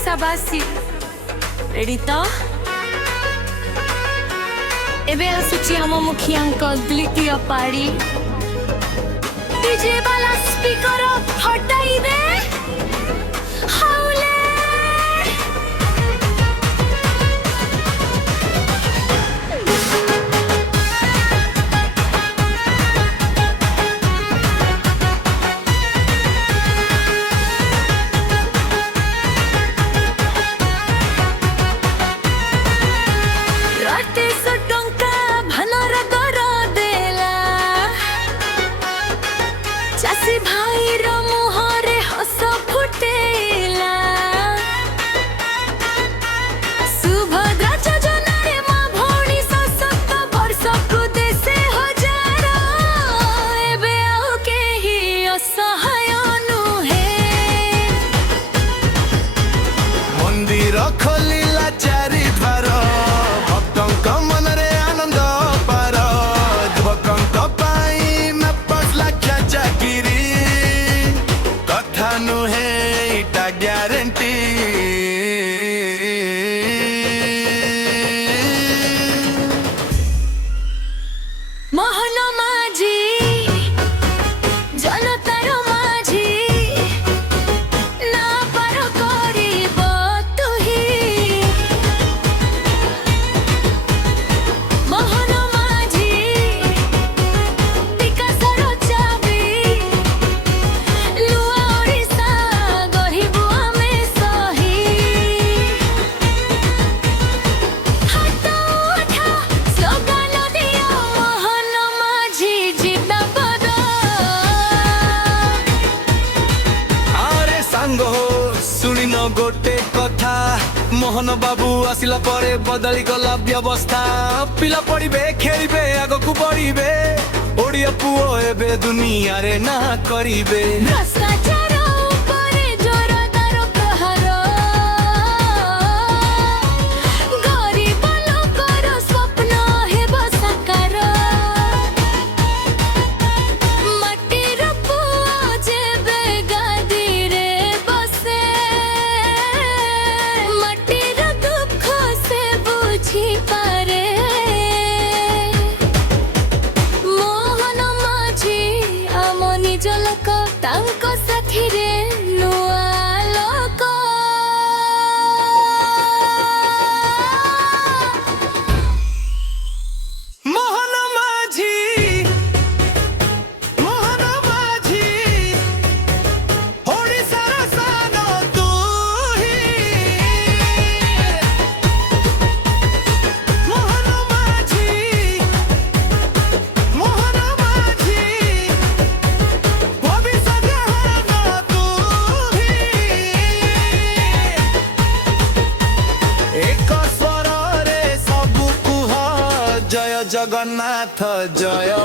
ओडिशावासी ready तो एबे आसुची हम मुखिया द्वितीय पारी डीजे वाला स्पीकर हटाई दे हाउले चासी भाई रो मुहरे हस फुटेला सुभद्रा योजनारे मां भौणी सशक्त वर्षकु देशे हजार एबे आउ केही असहाय नुहे मंदिर खोलिला चारि द्वार भक्तंक मनरे आनंद पार युवकंक पाई में पड़ला चाकिरी कथा नुहे इटा ग्यारंटी मोहन माझी जनतार माझी ना पार करिब तुही मोहन माझी विकासर चाबी लुआ ओडिशा गढ़िबु आमे सही हाथ उठा स्लोगान दियो मोहन माझी जिंदाबाद आरे सांग सुनी न गोटे कथा मोहन बाबू आसिला परे बदली गला व्यवस्था पिला पड़िबे खेलिबे आगकु बढ़िबे ओडिया पुओ एबे दुनिया रे ना करिबे भ्रष्टाचार उपरे जोरदार प्रहार गरीब लोकर स्वप्न हेब साकार माटीर पुओ जेबे गादीरे बसे माटीर दुख से बुझी पारे मोहन माझी आम निज लोक तांको साथी रे नुआ लोक मोहन माझी ओडिशार सान तू ही मोहन माझी भविष्य जहान तू ही एक स्वर रे सबु कुह जय जगन्नाथ जय